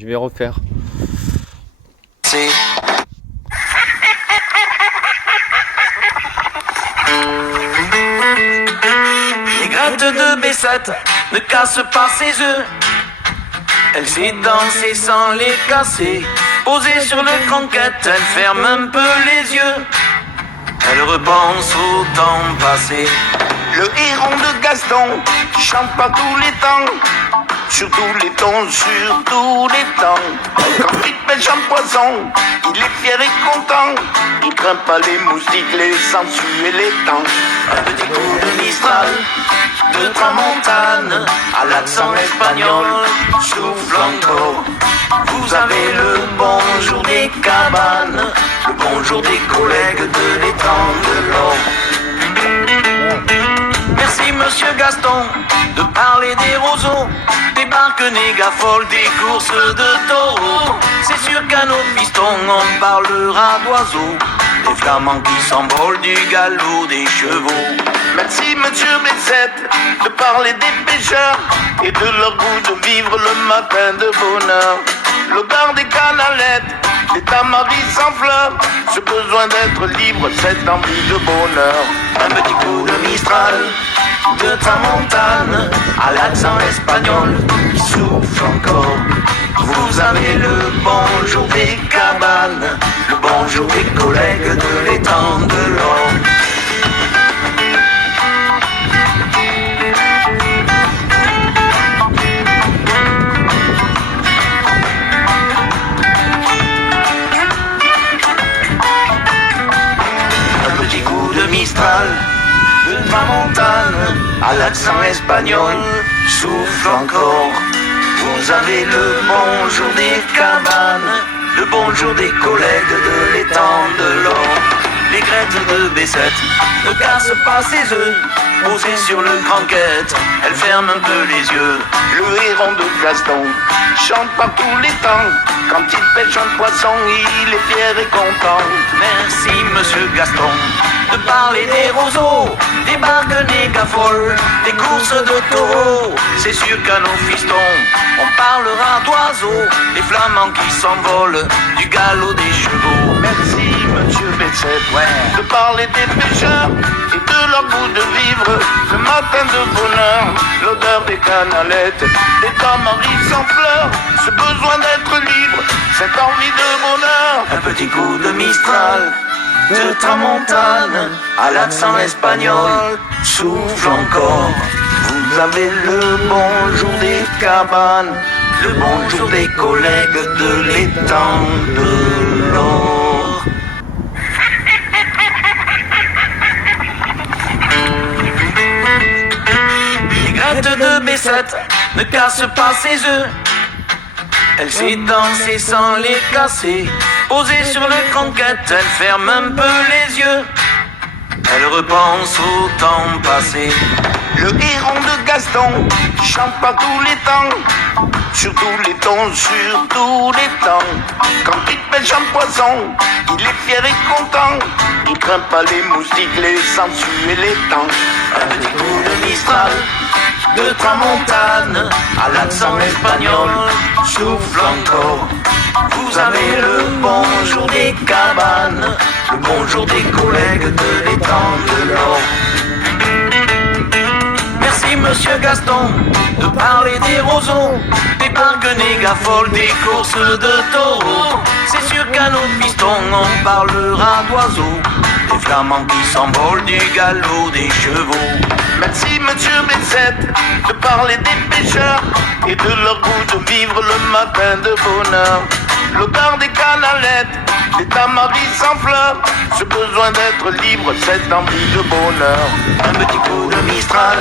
Je vais refaire. C'est les grattes de Bessette ne cassent pas ses œufs. Elle sait danser sans les casser. Posée sur le croquette, elle ferme un peu les yeux. Elle repense au temps passé. Le héron de Gaston chante pas tous les temps. Sur tous les tons, sur tous les temps. Quand il pêche un poisson, il est fier et content. Il craint pas les moustiques, les sangsues et les temps. Un petit coup de Mistral, de tramontane, à l'accent espagnol, souffle encore. Vous avez le bonjour des cabanes, le bonjour des collègues de l'étang de l'or. Merci Monsieur Gaston de parler des roseaux, des barques négafol, des courses de taureaux. C'est sûr qu'à nos pistons on parlera d'oiseaux, des flamands qui s'envolent, du galop des chevaux. Merci Monsieur Bessette de parler des pêcheurs et de leur goût de vivre le matin de bonheur. L'odeur des canalettes, des tamaris sans fleurs, ce besoin d'être libre, cette envie de bonheur. Un petit coup de Mistral, de tramontane, à l'accent espagnol qui souffle encore. Vous avez le bonjour des cabanes, le bonjour des collègues de l'étang de l'or. Mistral, de tramontane, à l'accent espagnol, souffle encore. Vous avez le bonjour des cabanes, le bonjour des collègues de l'étang de l'or. Les graines de Bessette ne cassent pas ses œufs. Posée sur le croquette, elle ferme un peu les yeux. Le héron de Gaston chante par tous les temps. Quand il pêche un poisson, il est fier et content. Merci Monsieur Gaston de parler des roseaux, des barques négafol, des courses de taureaux. C'est sûr qu'à nos fistons, on parlera d'oiseaux, des flamands qui s'envolent, du galop des chevaux. Merci Monsieur Bessette de parler des pêcheurs et de leur goût de vivre, le matin de bonheur, l'odeur des canalettes, des tamaris sans fleurs, ce besoin d'être libre, cette envie de bonheur. Un petit coup de Mistral, de tramontane, à l'accent espagnol, souffle encore. Vous avez le bonjour des cabanes, le bonjour des collègues de l'étang de l'or. Les grattes de Bessette ne cassent pas ses œufs. Elle sait danser sans les casser. Posée sur le croquette, elle ferme un peu les yeux. Elle repense au temps passé. Le héron de Gaston chante pas tous les temps. Sur tous les tons, sur tous les temps. Quand il pêche un poisson, il est fier et content. Il craint pas les moustiques, les sangsues et les temps. Un petit coup de Mistral, de tramontane, à l'accent espagnol, souffle encore. Vous avez le bonjour des cabanes, le bonjour des collègues de l'étang de l'or. Merci Monsieur Gaston de parler des roseaux, des barques négafol, des courses de taureaux. C'est sûr qu'à nos pistons on parlera d'oiseaux, des flamands qui s'envolent, du galop des chevaux. Merci Monsieur Bessette de parler des pêcheurs et de leur goût de vivre le matin de bonheur. L'odeur des canalettes, des tamaris sans fleurs, ce besoin d'être libre, cette envie de bonheur. Un petit coup de Mistral,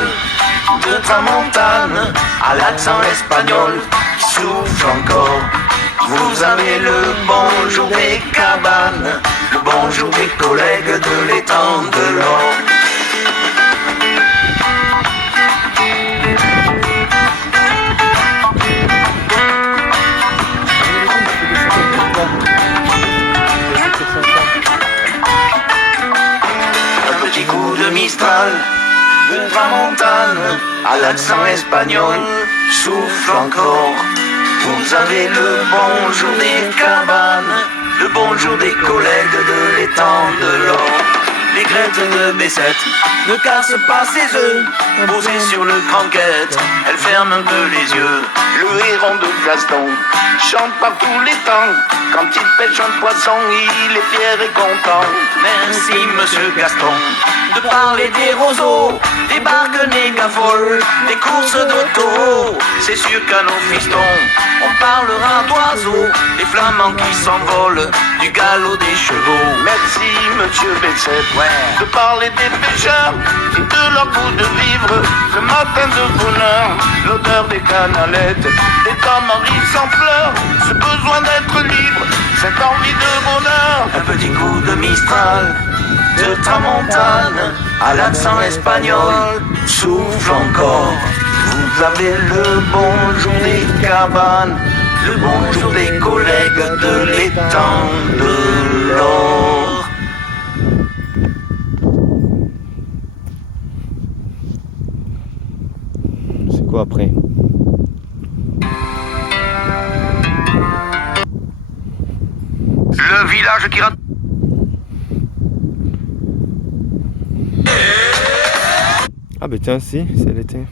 de tramontane, à l'accent espagnol, qui souffle encore. Vous avez le bonjour des cabanes, le bonjour des collègues de l'étang de l'or. Mistral, de tramontane, à l'accent espagnol, souffle encore. Vous Vous avez le bonjour des cabanes, le bonjour des collègues de l'étang de l'or. Les grettes de Bessette ne cassent pas ses œufs, posées sur le cranquette, elle ferme un peu les yeux. Le héron de Gaston chante par tous les temps, quand il pêche un poisson, il est fier et content. Merci monsieur Gaston de parler des roseaux, des barques négafoles, des courses d'auto. C'est sûr qu'à nos fistons, on parlera d'oiseaux, des flamands qui s'envolent, du galop des chevaux. Merci monsieur Bessette, de parler des pêcheurs et de leur goût de vivre. Le matin de bonheur, l'odeur des canalettes, des tamaris sans fleurs, ce besoin d'être libre, cette envie de bonheur. Un petit coup de Mistral, de tramontane, à l'accent espagnol, souffle encore. Vous avez le bonjour des cabanes, le bonjour des collègues de l'étang de l'or. C'est quoi après? Le village qui rate. Ah bah tiens, si, c'est l'été.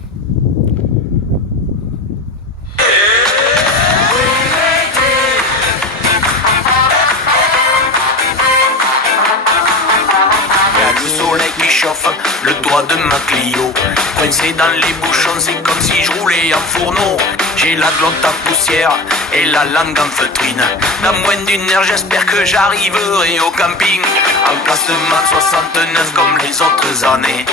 Qui chauffe le doigt de ma Clio, coincé dans les bouchons, c'est comme si je roulais en fourneau. J'ai la glotte à poussière et la langue en feutrine. Dans moins d'une heure j'espère que j'arriverai au camping, en classement 69 comme les autres années.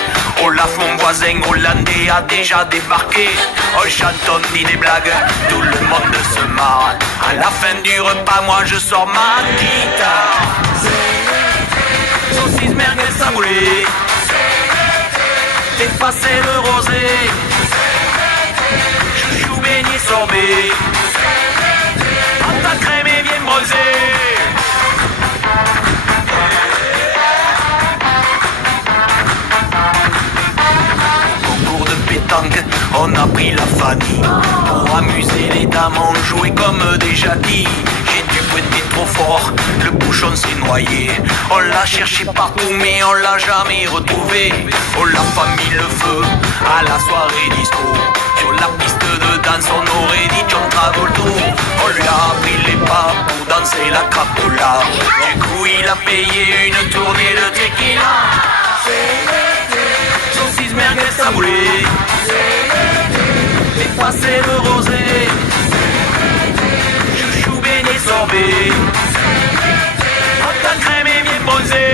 Olaf mon voisin hollandais a déjà débarqué. On chantonne, dit des blagues, tout le monde se marre. À la fin du repas moi je sors ma guitare. Saucisse merguez saboulée, dépassé le rosé, chouchou beignet sorbet, pâte à crème et bien brosée. Concours de pétanque, on a pris la Fanny. Pour amuser les dames, on jouait comme des jackies. J'ai dû pointer trop fort, le bouchon s'est noyé. On l'a cherché partout mais on l'a jamais retrouvé. On l'a pas mis le feu à la soirée disco. Sur la piste de danse on aurait dit John Travolta. On lui a appris les pas pour danser la crapola. Du coup il a payé une tournée de tequila. Saucisse merguez saboulée, dépassé le rosé, chouchou beignet sorbet, pâte à crème et bien bronzé.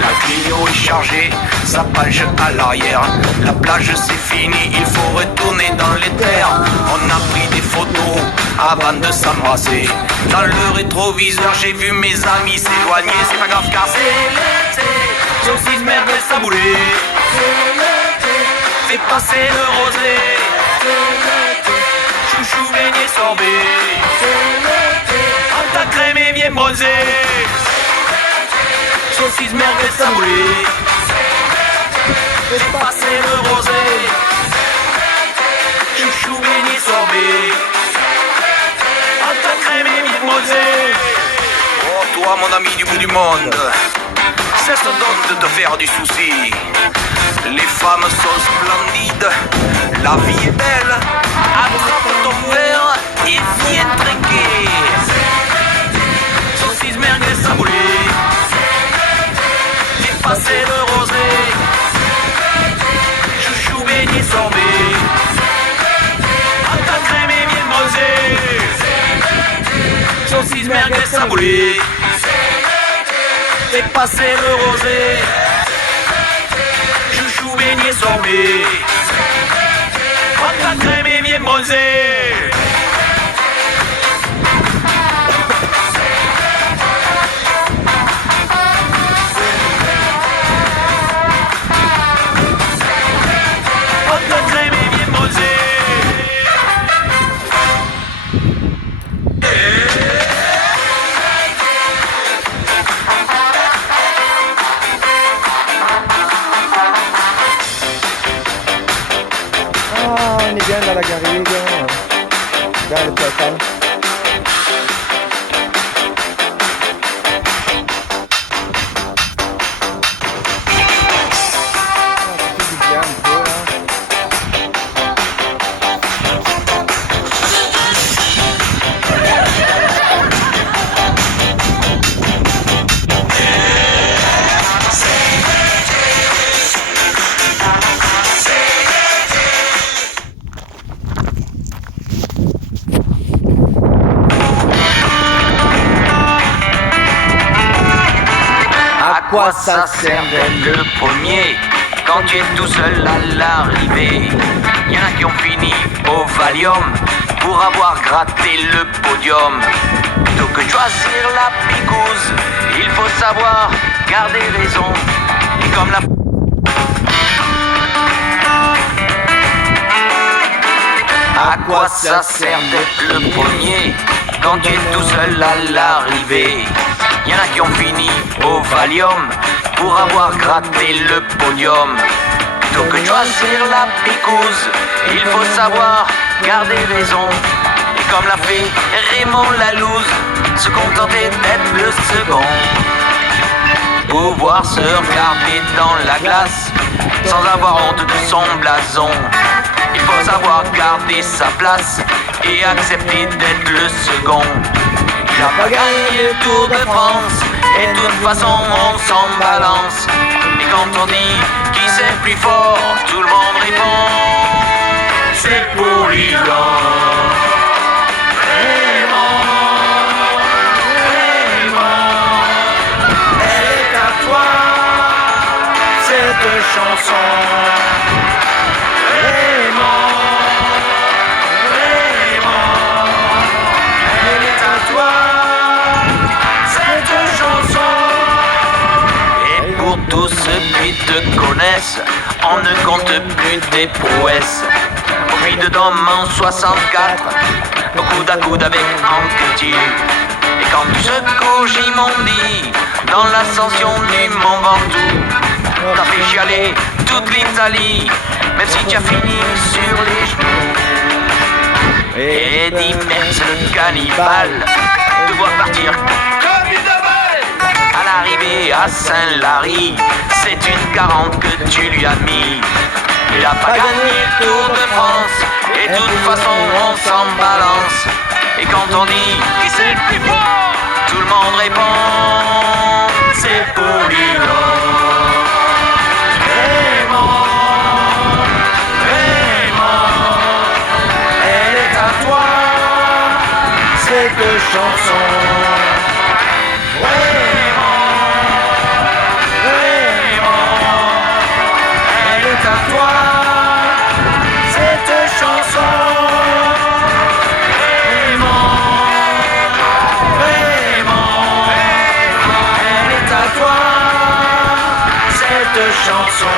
La Clio est chargée, sa page à l'arrière. La plage c'est fini, il faut retourner dans les terres. On a pris des photos avant de s'embrasser. Dans le rétroviseur j'ai vu mes amis s'éloigner. C'est pas grave car c'est l'été. Saucisse merguez saboulée, fais passer le rosé, chouchou beignet sorbet, pâte à crème et bien bronzé. Saucisse merguez saboulée, fais passer le rosé, chouchou beignet sorbet, pâte à crème et bien bronzé. Oh toi mon ami du bout du monde, cesse donc de te faire du souci. Les femmes sont splendides, la vie est belle. Attrape ton verre et viens trinquer. Saucisse merguez saboulée, dépassé le rosé, chouchou beignet sorbet, pâte à crème et bien bronzé. Saucisse merguez saboulée, dépassé le rosé, chouchou beignet sorbet, pâte à crème et bien bronzé. Pâte à crème et bien bronzé. bien dalla garriga, dal total. À quoi ça sert d'être le premier quand tu es tout seul à l'arrivée? Y'en a qui ont fini au Valium pour avoir gratté le podium. Plutôt que de choisir la picouse, il faut savoir garder raison. Et comme la... À quoi ça sert d'être le premier quand tu es tout seul à l'arrivée? Y'en a qui ont fini au Valium pour avoir gratté le podium. Plutôt que de choisir la picouse, il faut savoir garder raison. Et comme l'a fait Raymond Lalouse, se contenter d'être le second. Pouvoir se regarder dans la glace sans avoir honte de son blason. Il faut savoir garder sa place et accepter d'être le second. Il n'a pas gagné le Tour de France et de toute façon on s'en balance. Et quand on dit qui c'est le plus fort, tout le monde répond c'est pour Lilan. Raymond, Raymond, elle est à toi cette chanson. Tous ceux qui te connaissent, on ne compte plus tes prouesses. Au puits de Dôme en 64, au coude à coude avec Anquetil. Et quand tu secoues Gimondi, dans l'ascension du Mont Ventoux, t'as fait chialer toute l'Italie, même si tu as fini sur les genoux. Et Eddie Merckx le cannibale, te voir partir comme une balle. À l'arrivée à Saint-Lary, c'est une 40 que tu lui as mis. Il a pas gagné le Tour de France, et de toute façon on s'en balance. Et quand on dit qui c'est le plus fort, tout le monde répond c'est pour Lilan. Raymond, Raymond, elle est à toi cette chanson. Chanson.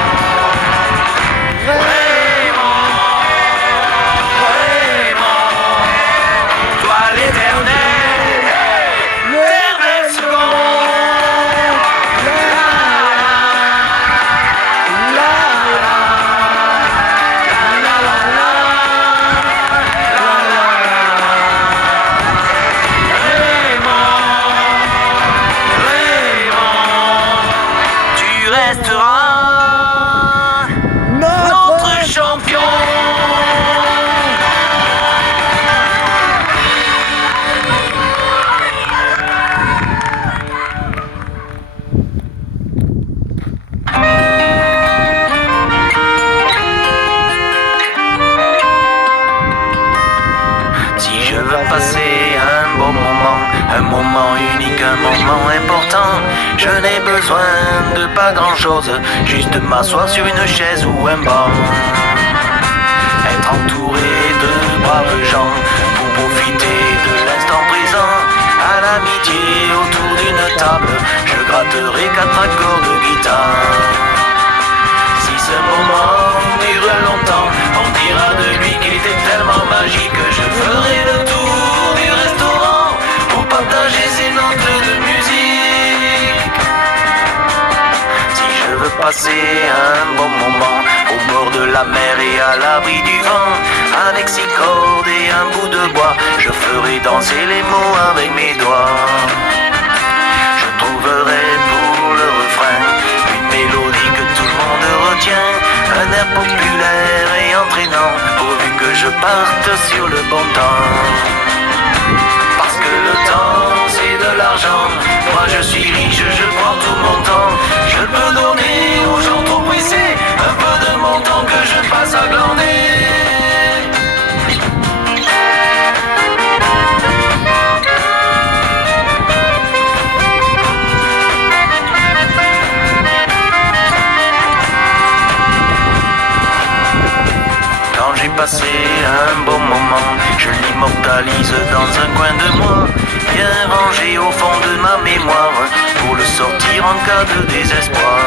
Raymond, Raymond, toi l'éternel, l'éternel second. Raymond, tu resteras champion. Si je veux passer un bon moment, un moment unique, un moment important, je n'ai besoin de pas grand chose, juste m'asseoir sur une chaise ou un banc. Être entouré de braves gens pour profiter de l'instant présent. À l'amitié autour d'une table, je gratterai 4 accords de guitare. Si ce moment dure longtemps, on dira de lui qu'il était tellement magique que je ferai le tour du restaurant pour partager ses notes de musique. Si je veux passer un bon moment au bord de la mer et à l'abri du vent, lexicorde et un bout de bois. Je ferai danser les mots avec mes doigts. Je trouverai pour le refrain une mélodie que tout le monde retient, un air populaire et entraînant, pourvu que je parte sur le bon temps. Parce que le temps c'est de l'argent, moi je suis riche, je prends tout mon temps. Je peux donner aux gens trop pressés un peu de mon temps que je passe à glander. J'ai passé un bon moment, je l'immortalise dans un coin de moi, bien rangé au fond de ma mémoire, pour le sortir en cas de désespoir.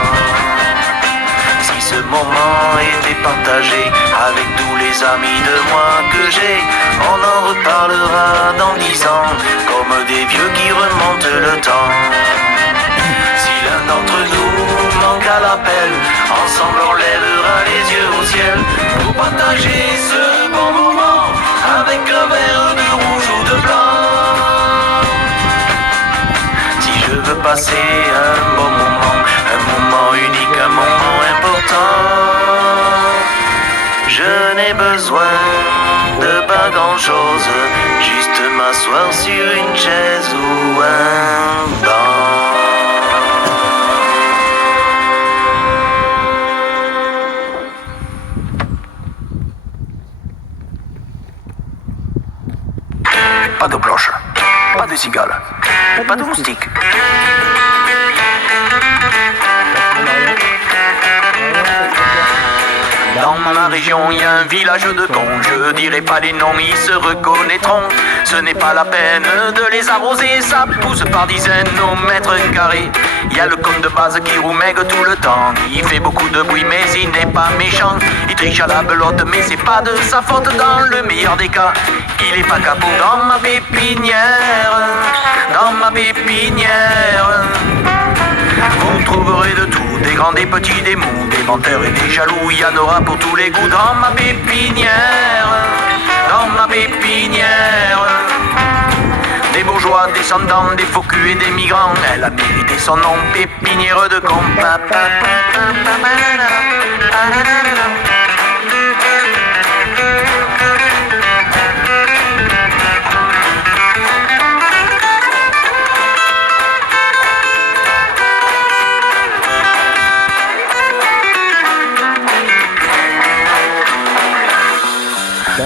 Si ce moment était partagé avec tous les amis de moi que j'ai, on en reparlera dans 10 ans, comme des vieux qui remontent le temps. Si l'un d'entre nous manque à l'appel, ensemble on lèvera les yeux au ciel pour partager ce bon moment avec un verre de rouge ou de blanc. Si je veux passer un bon moment unique, un moment important, je n'ai besoin de pas grand chose, juste m'asseoir sur une chaise ou un banc. Pas de cloche, pas de cigale, pas de moustique. Dans ma région, il y a un village de cons. Je dirai pas les noms, ils se reconnaîtront. Ce n'est pas la peine de les arroser, ça pousse par dizaines au mètre carré. Il y a le con de base qui roumègue tout le temps. Il fait beaucoup de bruit, mais il n'est pas méchant. Il triche à la belote, mais c'est pas de sa faute dans le meilleur des cas. Il est pas capot dans ma pépinière, dans ma pépinière. Vous trouverez de tout, des grands, des petits, des mous, des menteurs et des jaloux. Il y en aura pour tous les goûts dans ma pépinière, dans ma pépinière. Des bourgeois, descendants, des faux culs et des migrants. Elle a mérité son nom, pépinière de con.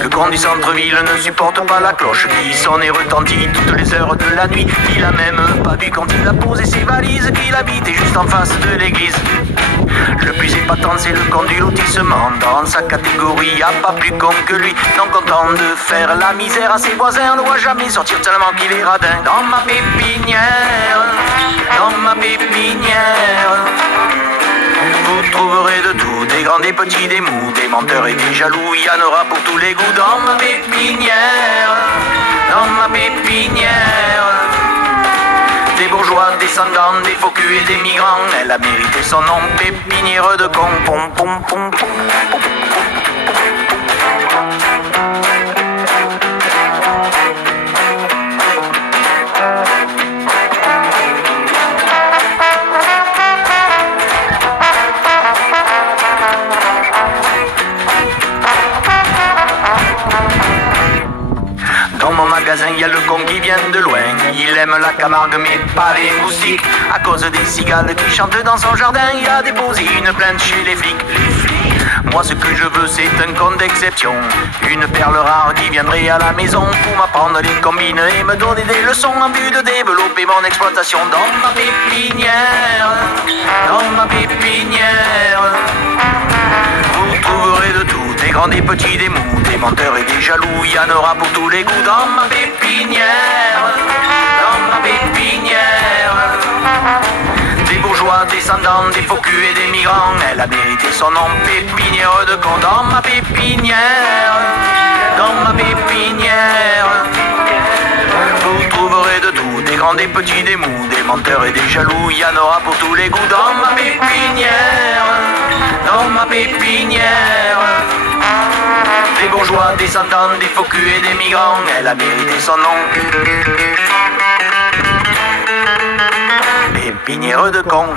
Le con du centre-ville ne supporte pas la cloche qui sonne et retentit toutes les heures de la nuit. Il a même pas vu quand il a posé ses valises qu'il habitait juste en face de l'église. Le plus épatant c'est le con du lotissement. Dans sa catégorie y a pas plus con que lui. Non content de faire la misère à ses voisins, ne voit jamais sortir tellement qu'il est radin. Dans ma pépinière, dans ma pépinière, vous trouverez de tout, des grands, des petits, des mous, des menteurs et des jaloux. Il y en aura pour tous les goûts dans ma pépinière, dans ma pépinière. Des bourgeois, descendants, des faux culs et des migrants. Elle a mérité son nom, pépinière de con. Pom, pom, pom, pom, pom. Dans mon magasin, il y a le con qui vient de loin. Il aime la Camargue, mais pas les moustiques. À cause des cigales qui chantent dans son jardin, il a déposé une plainte chez les flics. Moi, ce que je veux, c'est un con d'exception. Une perle rare qui viendrait à la maison pour m'apprendre les combines et me donner des leçons en vue de développer mon exploitation. Dans ma pépinière, dans ma pépinière, vous trouverez de tout, des grands, des petits, des mous, des menteurs et des jaloux. Il y en aura pour tous les goûts dans ma pépinière, dans ma pépinière. Des bourgeois, descendants, des faux culs et des migrants. Elle a mérité son nom, pépinière de con. Dans ma pépinière, dans ma pépinière, vous trouverez de tout, des grands, des petits, des mous, des menteurs et des jaloux. Il y en aura pour tous les goûts dans ma pépinière, dans ma pépinière. des bourgeois, des centaines, des faux culs et des migrants. Elle a mérité son nom. Pépinière de cons.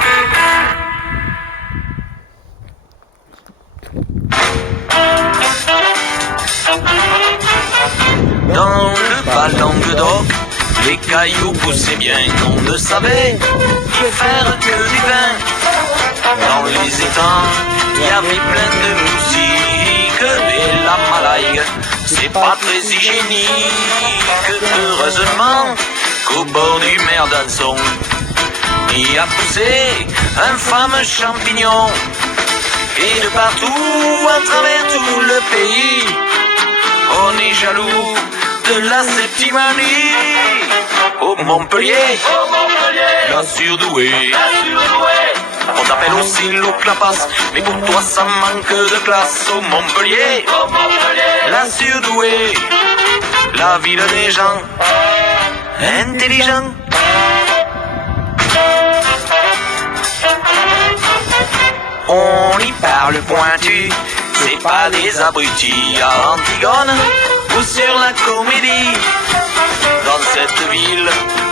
Dans le ballon de Doc, les cailloux poussaient bien, on ne savait y faire que du vin. Dans les étangs, il y avait plein de moustiques et la malaille, c'est pas très hygiénique. Heureusement qu'au bord du Merdanson, il y a poussé un fameux champignon. Et de partout, à travers tout le pays, on est jaloux de la septimanie. Au Montpellier, la surdouée. On t'appelle aussi Lou Clapas, mais pour toi ça manque de classe. Au Montpellier, la surdouée. La ville des gens intelligents. On y parle pointu, c'est pas des abrutis à Antigone ou sur la Comédie. Dans cette ville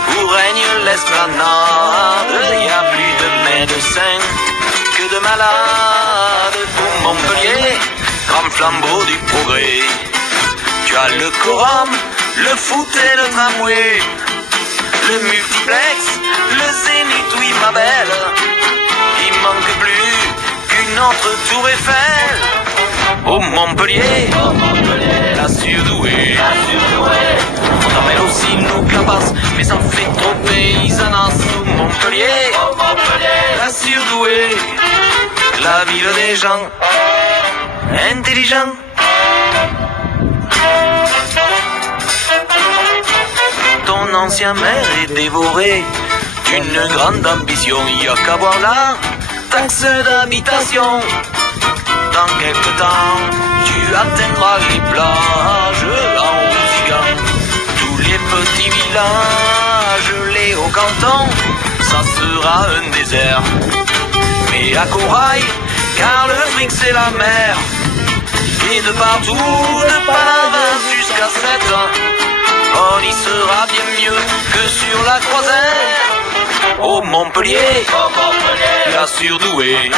où règne l'esplanade, y a plus de médecins que de malades. Pour Montpellier, grand flambeau du progrès, tu as le quorum, le foot et le tramway, le multiplex, le zénith, oui ma belle. Il manque plus qu'une autre tour Eiffel. Au Montpellier, la surdouée. On t'appelle aussi Lou Clapas, mais ça fait trop paysannas. Au Montpellier, la surdouée. La ville des gens intelligents. Ton ancien maire est dévoré d'une grande ambition. Y a qu'à voir la taxe d'habitation. Dans quelques temps, tu atteindras les plages en Rouzigan. Tous les petits villages, les hauts cantons, ça sera un désert. Mais à Corail, car le fric c'est la mer. Et de partout, de Palavas jusqu'à 7, on y sera bien mieux que sur la croisette. Au Montpellier, la surdouée.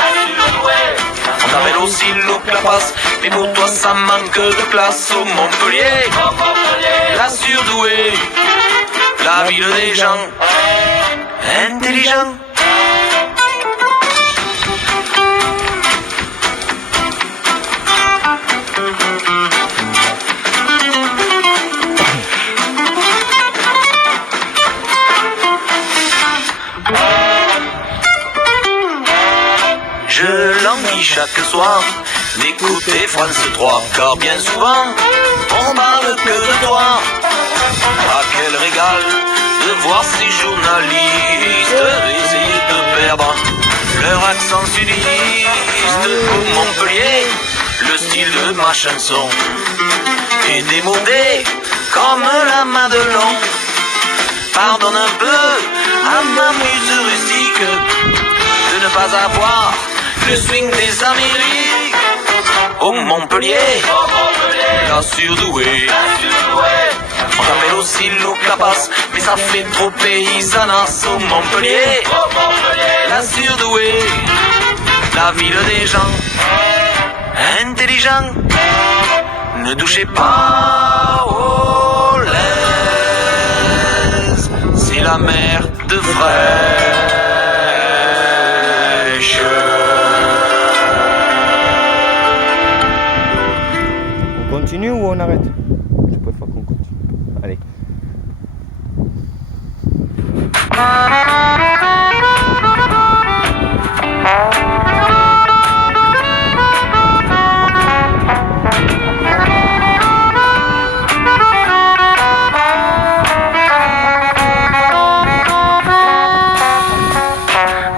On t'appelle aussi Lou Clapas, mais pour toi ça manque de classe. Au Montpellier, la surdouée. La ville des gens intelligents. Je languis chaque soir d'écouter France 3, car bien souvent on parle que de toi. Ah quel régal de voir ces journalistes essayer de perdre leur accent sudiste. Pour Montpellier, le style de ma chanson est démodé comme la Madelon. Pardonne un peu à ma muse rustique de ne pas avoir le swing des Amériques. Au Montpellier, la surdouée. On t'appelle aussi Lou Clapas, mais ça fait trop paysannas. Au Montpellier, la surdouée. La ville des gens intelligents. Ne touchez pas aux laises, c'est la mer de fraîche. On continue ou on arrête? Je préfère qu'on continue. Allez.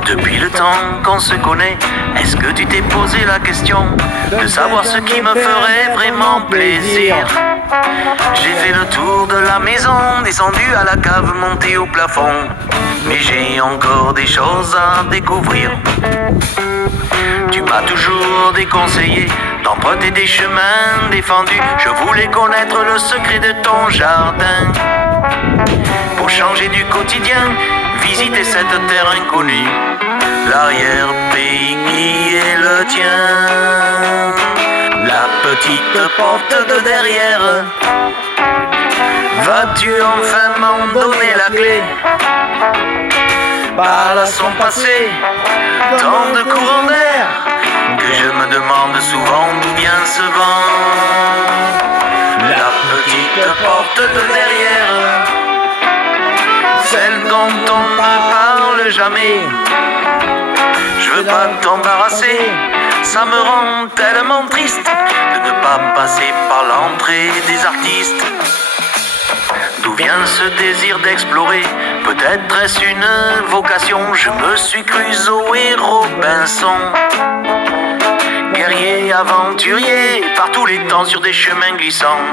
Depuis le temps qu'on se connaît, est-ce que tu t'es posé la question de savoir ce qui me ferait vraiment plaisir? J'ai fait le tour de la maison, descendu à la cave, monté au plafond, mais j'ai encore des choses à découvrir. Tu m'as toujours déconseillé d'emprunter des chemins défendus. Je voulais connaître le secret de ton jardin. Pour changer du quotidien, visiter cette terre inconnue, l'arrière-pays qui est le tien. La petite porte de derrière, vas-tu enfin m'en donner la clé? Par là son passé, tant de courants d'air, que je me demande souvent d'où vient ce vent. La petite porte de derrière, celle dont on ne parle jamais. Je veux pas t'embarrasser, ça me rend tellement triste de ne pas passer par l'entrée des artistes. D'où vient ce désir d'explorer? Peut-être est-ce une vocation? Je me suis cru Zoé Robinson, guerrier, aventurier, par tous les temps sur des chemins glissants.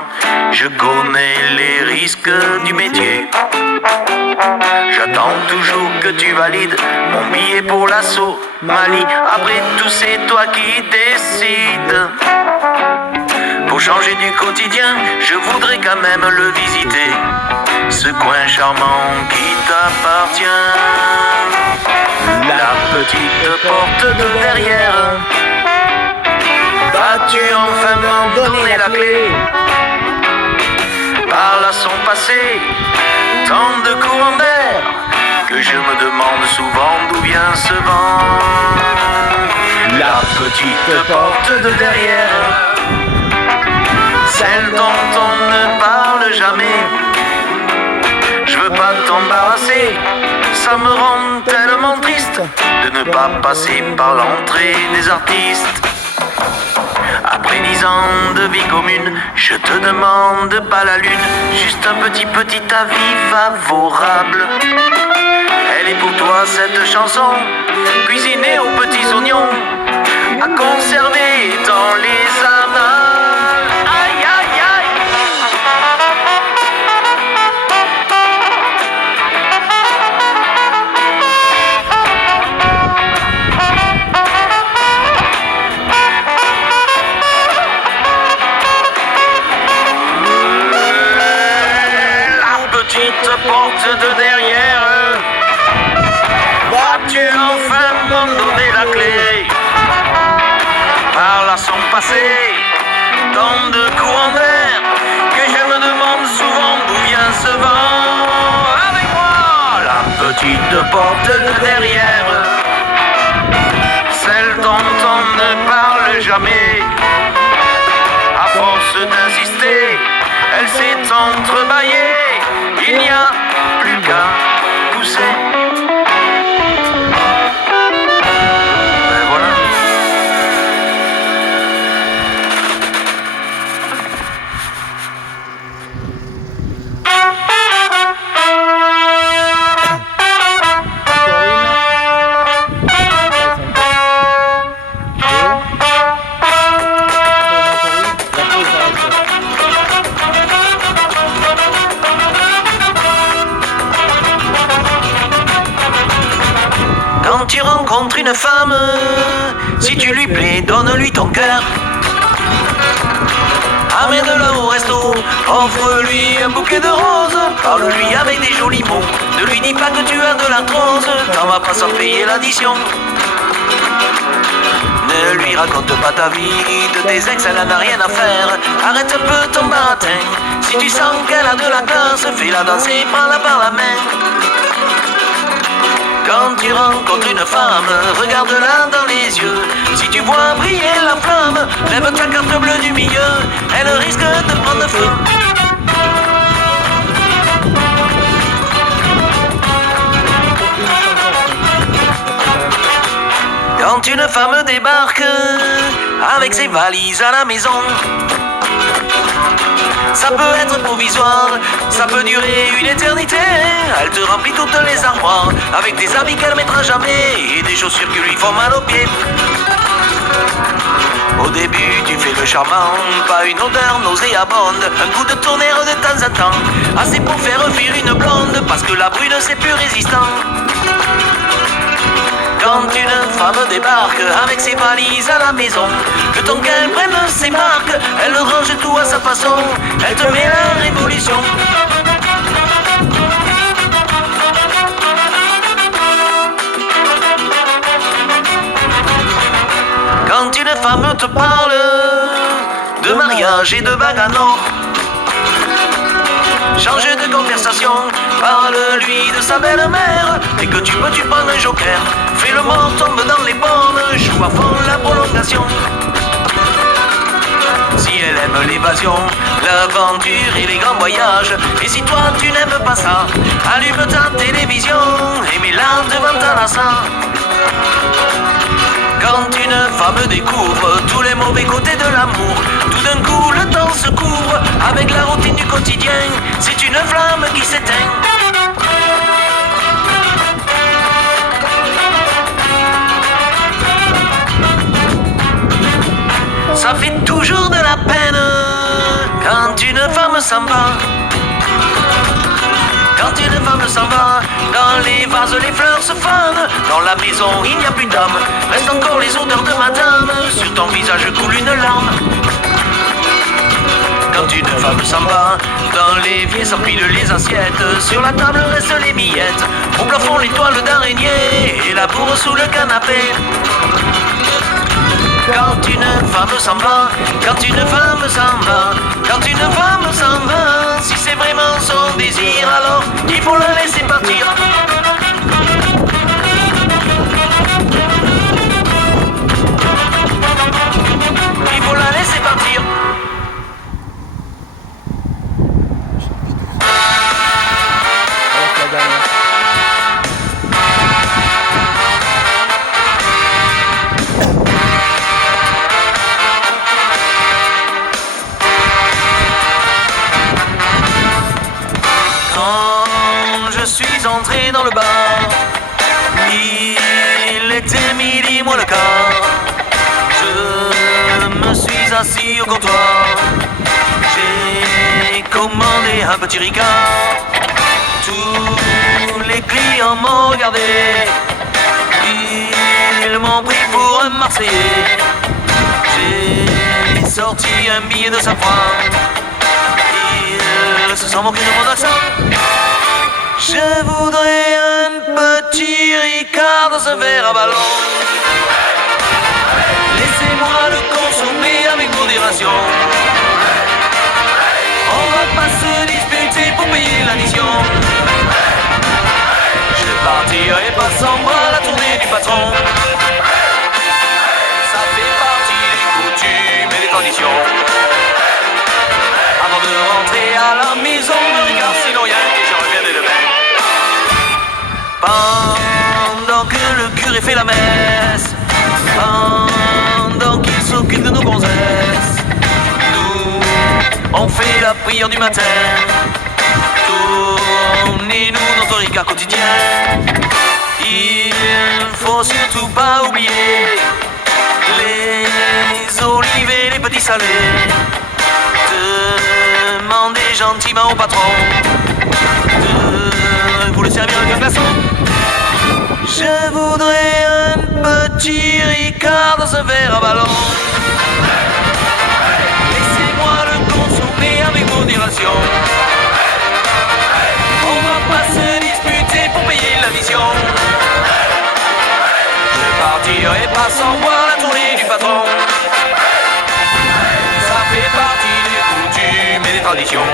Je connais les risques du métier. J'attends toujours que tu valides mon billet pour la Somalie. Après tout, c'est toi qui décides. Pour changer du quotidien, je voudrais quand même le visiter, ce coin charmant qui t'appartient. La petite porte de derrière, vas-tu enfin m'en donner la clé? Par là sont passés tant de courants d'air, que je me demande souvent d'où vient ce vent. La petite porte de derrière, celle dont on ne parle jamais. Je veux pas t'embarrasser, ça me rend tellement triste de ne pas passer par l'entrée des artistes. Après 10 ans de vie commune, je te demande pas la lune, juste un petit avis favorable. Elle est pour toi cette chanson, cuisinée aux petits oignons, à conserver dans les annales. Aïe aïe aïe. Porte de derrière, vas-tu enfin m'en donner la clé? Par là sont passés tant de courants d'air, que je me demande souvent d'où vient ce vent. Avec moi, la petite porte de derrière, celle dont on ne parle jamais. À force d'insister, elle s'est entrebâillée. Il n'y a plus qu'à pousser. Ben voilà. Quand tu rencontres une femme, si tu lui plais, donne-lui ton cœur. Amène-la au resto, offre-lui un bouquet de roses, parle-lui avec des jolis mots, ne lui dis pas que tu as de l'arthrose, t'en vas pas sans payer l'addition. Ne lui raconte pas ta vie, de tes ex elle n'en a rien à faire. Arrête un peu ton baratin, si tu sens qu'elle a de la classe, fais-la danser, prends-la par la main. Quand tu rencontres une femme, regarde-la dans les yeux. Si tu vois briller la flamme, lève ta carte bleue du milieu, elle risque de prendre feu. Quand une femme débarque avec ses valises à la maison, ça peut être provisoire, ça peut durer une éternité. Elle te remplit toutes les armoires avec des habits qu'elle mettra jamais et des chaussures qui lui font mal aux pieds. Au début tu fais le charmant, pas une odeur nauséabonde, un coup de tonnerre de temps en temps, assez pour faire fuir une blonde, parce que la brune c'est plus résistant. Quand une femme débarque avec ses valises à la maison, le temps qu'elle prenne ses marques, elle range tout à sa façon, elle te met la révolution. Quand une femme te parle de mariage et de bague en or, change de conversation, parle-lui de sa belle-mère. Dès que tu peux, tu prends un joker. Fais le mort, tombe dans les bornes, joue à fond la prolongation. Si elle aime l'évasion, l'aventure et les grands voyages, et si toi tu n'aimes pas ça, allume ta télévision et mets-la devant ta Nasa. Quand une femme découvre tous les mauvais côtés de l'amour, tout d'un coup le temps se couvre avec la routine du quotidien. C'est une flamme qui s'éteint. Ça fait toujours de la peine quand une femme s'en va. Quand une femme s'en va, dans les vases les fleurs se fanent. Dans la maison il n'y a plus d'âme, restent encore les odeurs de madame. Sur ton visage coule une larme. Quand une femme s'en va, dans l'évier s'empilent les assiettes. Sur la table restent les miettes, au plafond les toiles d'araignée et la bourre sous le canapé. Quand une femme s'en va, quand une femme s'en va, quand une femme s'en va, si c'est vraiment son désir, alors il faut la laisser partir. Il faut la laisser partir. Entré dans le bar, il était midi moins le quart. Je me suis assis au comptoir, j'ai commandé un petit ricard. Tous les clients m'ont regardé, ils m'ont pris pour un Marseillais. J'ai sorti un billet de 5 francs, ils se sont moqués de mon accent. Je voudrais un petit Ricard dans un verre à ballon. Laissez-moi le consommer avec modération. On va pas se disputer pour payer l'addition. Je partirai pas sans moi à la tournée du patron. Ça fait partie des coutumes et des traditions. Avant de rentrer à la maison, me regarde sinon y'a que je reviens dès demain. Pendant que le curé fait la messe, pendant qu'il s'occupe de nos gonzesses, nous, on fait la prière du matin. Tournez-nous notre ricard quotidien. Il faut surtout pas oublier les olives et les petits salés. Demandez gentiment au patron de vous le servir avec un glaçon. Je voudrais un petit Ricard dans un verre à ballon. Laissez-moi le consommer avec modération. On va pas se disputer pour payer la mission. Je partirai pas sans voir la tournée du patron. Ça fait partie des coutumes et des traditions.